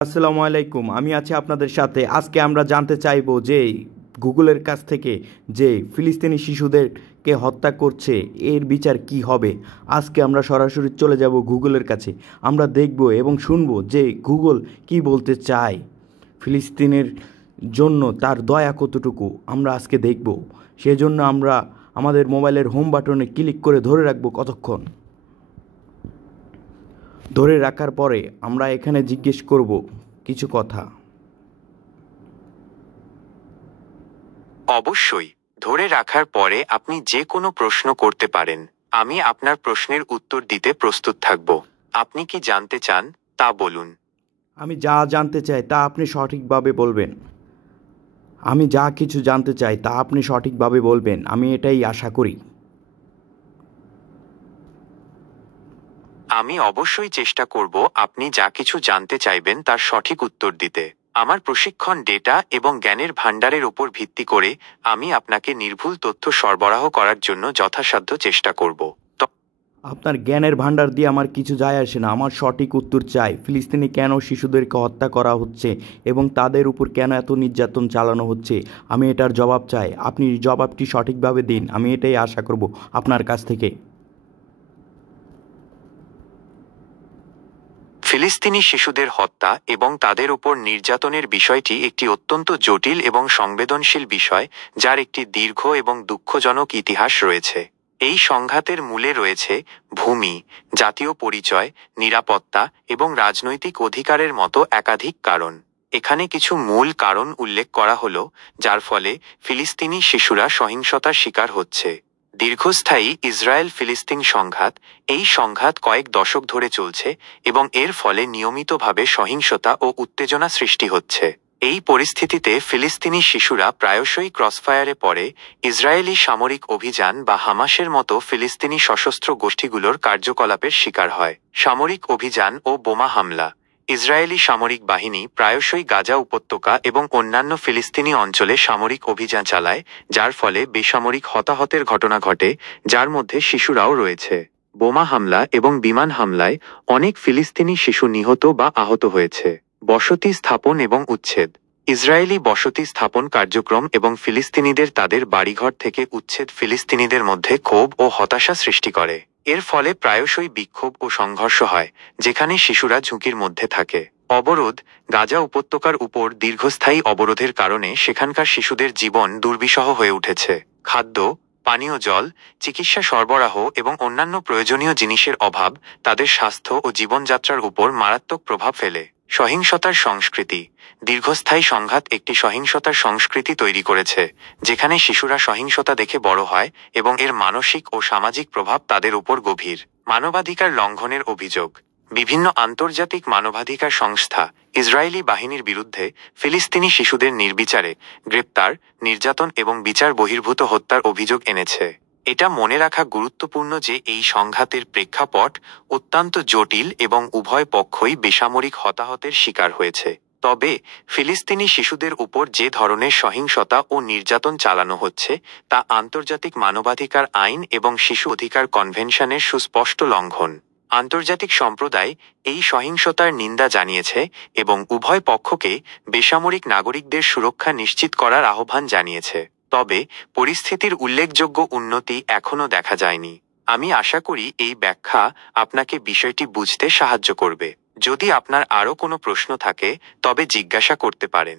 আসসালামু আলাইকুম। আমি আছি আপনাদের সাথে। আজকে আমরা জানতে চাইবো যে গুগলের কাছ থেকে যে ফিলিস্তিনি শিশুদেরকে হত্যা করছে এর বিচার কি হবে। আজকে আমরা সরাসরি চলে যাব গুগলের কাছে। আমরা দেখব এবং শুনবো যে গুগল কি বলতে চায়, ফিলিস্তিনের জন্য তার দয়া কতটুকু আমরা আজকে দেখব। সেজন্য আমরা আমাদের মোবাইলের হোম বাটনে ক্লিক করে ধরে রাখবো কতক্ষণ। ধরে রাখার পরে আমরা এখানে জিজ্ঞেস করব কিছু কথা। অবশ্যই, ধরে রাখার পরে আপনি যে কোনো প্রশ্ন করতে পারেন। আমি আপনার প্রশ্নের উত্তর দিতে প্রস্তুত থাকব। আপনি কি জানতে চান তা বলুন। আমি যা জানতে চাই তা আপনি সঠিকভাবে বলবেন। আমি যা কিছু জানতে চাই তা আপনি সঠিকভাবে বলবেন, আমি এটাই আশা করি। আমি অবশ্যই চেষ্টা করব আপনি যা কিছু জানতে চাইবেন তার সঠিক উত্তর দিতে। আমার প্রশিক্ষণ, ডেটা এবং জ্ঞানের ভাণ্ডারের উপর ভিত্তি করে আমি আপনাকে নির্ভুল তথ্য সরবরাহ করার জন্য যথাসাধ্য চেষ্টা করব। আপনার জ্ঞানের ভাণ্ডার দিয়ে আমার কিছু যায় আসে না। আমার সঠিক উত্তর চাই। ফিলিস্তিনে কেন শিশুদেরকে হত্যা করা হচ্ছে এবং তাদের উপর কেন এত নির্যাতন চালানো হচ্ছে, আমি এটার জবাব চাই। আপনি জবাবটি সঠিকভাবে দিন, আমি এটাই আশা করব আপনার কাছ থেকে। ফিলিস্তিনি শিশুদের হত্যা এবং তাদের উপর নির্যাতনের বিষয়টি একটি অত্যন্ত জটিল এবং সংবেদনশীল বিষয়, যার একটি দীর্ঘ এবং দুঃখজনক ইতিহাস রয়েছে। এই সংঘাতের মূলে রয়েছে ভূমি, জাতীয় পরিচয়, নিরাপত্তা এবং রাজনৈতিক অধিকারের মতো একাধিক কারণ। এখানে কিছু মূল কারণ উল্লেখ করা হলো যার ফলে ফিলিস্তিনি শিশুরা সহিংসতার শিকার হচ্ছে। দীর্ঘস্থায়ী ইসরায়েল ফিলিস্তিন সংঘাত। এই সংঘাত কয়েক দশক ধরে চলছে এবং এর ফলে নিয়মিতভাবে সহিংসতা ও উত্তেজনা সৃষ্টি হচ্ছে। এই পরিস্থিতিতে ফিলিস্তিনি শিশুরা প্রায়শই ক্রসফায়ারে পড়ে, ইসরায়েলি সামরিক অভিযান বা হামাসের মতো ফিলিস্তিনি সশস্ত্র গোষ্ঠীগুলোর কার্যকলাপের শিকার হয়। সামরিক অভিযান ও বোমা হামলা। ইসরায়েলি সামরিক বাহিনী প্রায়শই গাজা উপত্যকা এবং অন্যান্য ফিলিস্তিনি অঞ্চলে সামরিক অভিযান চালায়, যার ফলে বেসামরিক হতাহতের ঘটনা ঘটে, যার মধ্যে শিশুরাও রয়েছে। বোমা হামলা এবং বিমান হামলায় অনেক ফিলিস্তিনি শিশু নিহত বা আহত হয়েছে। বসতি স্থাপন এবং উচ্ছেদ। ইসরায়েলি বসতি স্থাপন কার্যক্রম এবং ফিলিস্তিনিদের তাদের বাড়িঘর থেকে উচ্ছেদ ফিলিস্তিনিদের মধ্যে ক্ষোভ ও হতাশা সৃষ্টি করে। এর ফলে প্রায়শই বিক্ষোভ ও সংঘর্ষ হয়, যেখানে শিশুরা ঝুঁকির মধ্যে থাকে। অবরোধ। গাজা উপত্যকার উপর দীর্ঘস্থায়ী অবরোধের কারণে সেখানকার শিশুদের জীবন দুর্বিষহ হয়ে উঠেছে। খাদ্য, পানীয় জল, চিকিৎসা সরবরাহ এবং অন্যান্য প্রয়োজনীয় জিনিসের অভাব তাদের স্বাস্থ্য ও জীবনযাত্রার উপর মারাত্মক প্রভাব ফেলে। সহিংসতার সংস্কৃতি। দীর্ঘস্থায়ী সংঘাত একটি সহিংসতার সংস্কৃতি তৈরি করেছে, যেখানে শিশুরা সহিংসতা দেখে বড় হয় এবং এর মানসিক ও সামাজিক প্রভাব তাদের উপর গভীর। মানবাধিকার লঙ্ঘনের অভিযোগ। বিভিন্ন আন্তর্জাতিক মানবাধিকার সংস্থা ইসরায়েলি বাহিনীর বিরুদ্ধে ফিলিস্তিনি শিশুদের নির্বিচারে গ্রেপ্তার, নির্যাতন এবং বিচার বহির্ভূত হত্যার অভিযোগ এনেছে। এটা মনে রাখা গুরুত্বপূর্ণ যে এই সংঘাতের প্রেক্ষাপট অত্যন্ত জটিল এবং উভয় পক্ষই বেসামরিক হতাহতের শিকার হয়েছে। তবে ফিলিস্তিনি শিশুদের উপর যে ধরনের সহিংসতা ও নির্যাতন চালানো হচ্ছে তা আন্তর্জাতিক মানবাধিকার আইন এবং শিশু অধিকার কনভেনশনের সুস্পষ্ট লঙ্ঘন। আন্তর্জাতিক সম্প্রদায় এই সহিংসতার নিন্দা জানিয়েছে এবং উভয় পক্ষকে বেসামরিক নাগরিকদের সুরক্ষা নিশ্চিত করার আহ্বান জানিয়েছে। তবে পরিস্থিতির উল্লেখযোগ্য উন্নতি এখনও দেখা যায়নি। আমি আশা করি এই ব্যাখ্যা আপনাকে বিষয়টি বুঝতে সাহায্য করবে। যদি আপনার আরও কোনো প্রশ্ন থাকে তবে জিজ্ঞাসা করতে পারেন।